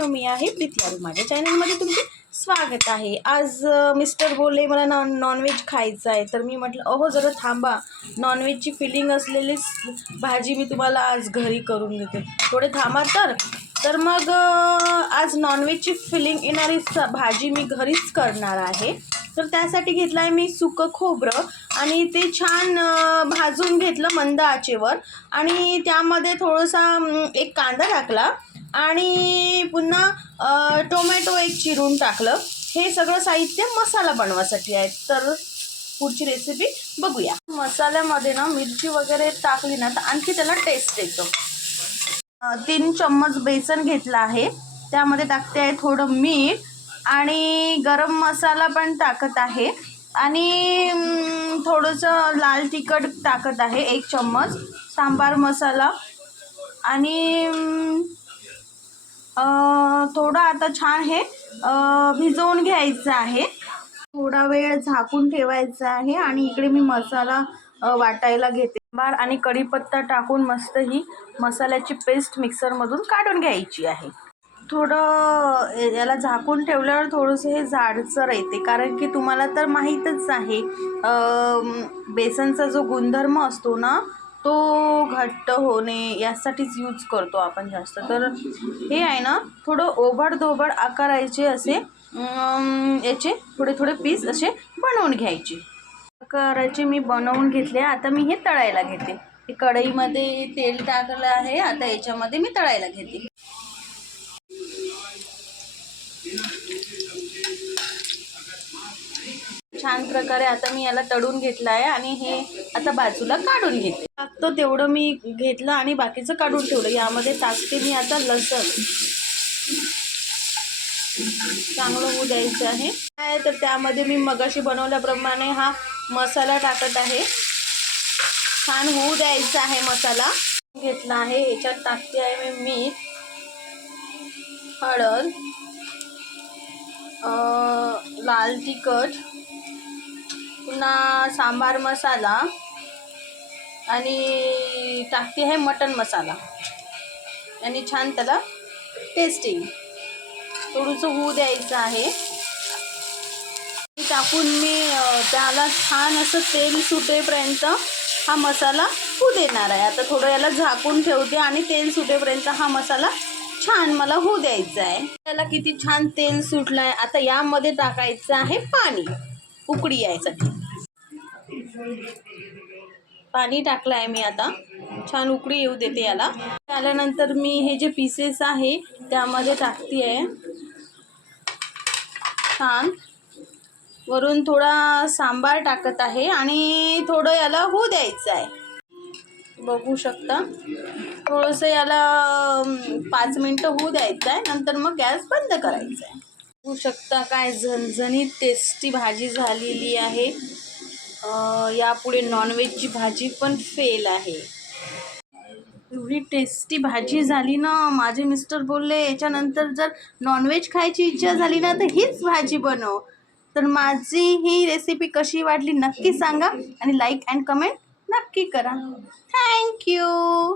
मैत्रिणींनो मी आहे प्रीती अरुण माझ्या चॅनलमध्ये तुमचे स्वागत आहे. आज मिस्टर बोलले मला नॉन नॉनव्हेज खायचं आहे. तर मी म्हटलं अहो जरा थांबा. नॉनव्हेजची फिलिंग असलेली भाजी मी तुम्हाला आज घरी करून देते. थोडे थांबा तर. तर मग आज नॉनव्हेजची फिलिंग येणारी भाजी मी घरीच करणार आहे. तर त्यासाठी घेतलं आहे मी सुकं खोबरं आणि ते छान भाजून घेतलं मंद आचेवर. आणि त्यामध्ये थोडासा एक कांदा टाकला. आणि पुन्हा टोमॅटो एक चिरून टाकलं. हे सगळं साहित्य मसाला बनवासाठी आहे. तर पुढची रेसिपी बघूया. मसाल्यामध्ये ना मिरची वगैरे टाकली ना तर आणखी त्याला टेस्ट येतो. तीन चम्मच बेसन घेतला आहे. त्यामध्ये टाकते आहे थोडं मीठ आणि गरम मसाला पण टाकत आहे. आणि थोडंसं लाल तिखट टाकत आहे एक चम्मच. सांबार मसाला. आणि थोडं आता छान हे भिजवून घ्यायचं आहे. थोडा वेळ झाकून ठेवायचा आहे आणि इकडे मी मसाला वाटायला घेते. बार आणि कढीपत्ता टाकून मस्त ही मसाल्याची पेस्ट मिक्सरमधून काढून घ्यायची आहे. थोडं याला झाकून ठेवल्यावर थोडंसं हे जाडसर येते. कारण की तुम्हाला तर माहीतच आहे बेसनचा जो गुणधर्म असतो ना तो घट्ट होणे यासाठीच यूज करतो आपण जास्त. तर हे आहे ना थोडं ओबडधोबड आकारायचे असे याचे थोडे थोडे पीस असे बनवून घ्यायचे. आकाराचे मी बनवून घेतले आता मी हे तळायला घेते. कढईमध्ये तेल टाकलं आहे आता याच्यामध्ये मी तळायला घेते. छान प्रकारे आता मी याला तळून घेतलं आहे आणि हे आता बाजूला काढून घेते. टाकतो तेवढं मी घेतलं आणि बाकीचं काढून ठेवलं. यामध्ये टाकते मी आता लसण. चांगलं होऊ द्यायचं आहे. काय तर त्यामध्ये मी मगाशी बनवल्याप्रमाणे हा मसाला टाकत आहे. छान होऊ द्यायचा आहे मसाला. घेतला आहे. याच्यात टाकते आहे मी मीठ हळद लाल तिखट पुन्हा सांबार मसाला आणि टाकते आहे मटन मसाला. आणि छान त्याला टेस्टिंग थोडंसं होऊ द्यायचं आहे. टाकून मी त्याला छान असं तेल सुटेपर्यंत हा मसाला होऊ देणार आहे. आता थोडं याला झाकून ठेवते आणि तेल सुटेपर्यंत हा मसाला छान मला होऊ द्यायचा आहे. त्याला किती छान तेल सुटलं आहे आता यामध्ये टाकायचं आहे पाणी. उकडी यायसाठी पाणी टाकलं आहे मी आता. छान उकळी येऊ देते याला. त्यानंतर मी हे जे पीसेस आहे त्यामध्ये टाकते आहे छान. वरून थोडा सांबार टाकत आहे आणि थोडं याला होऊ द्यायचं आहे बघू शकता. थोडंसं याला पाच मिनटं होऊ द्यायचं आहे नंतर मग गॅस बंद करायचा आहे बघू शकता काय झणझणीत टेस्टी भाजी झालेली आहे. यापुढे नॉनव्हेजची भाजी पण फेल आहे. एवढी टेस्टी भाजी झाली ना माझे मिस्टर बोलले याच्यानंतर जर नॉनव्हेज खायची इच्छा झाली ना तर हीच भाजी बनव. तर माझी ही रेसिपी कशी वाटली नक्की सांगा आणि लाईक अँड कमेंट नक्की करा. थँक्यू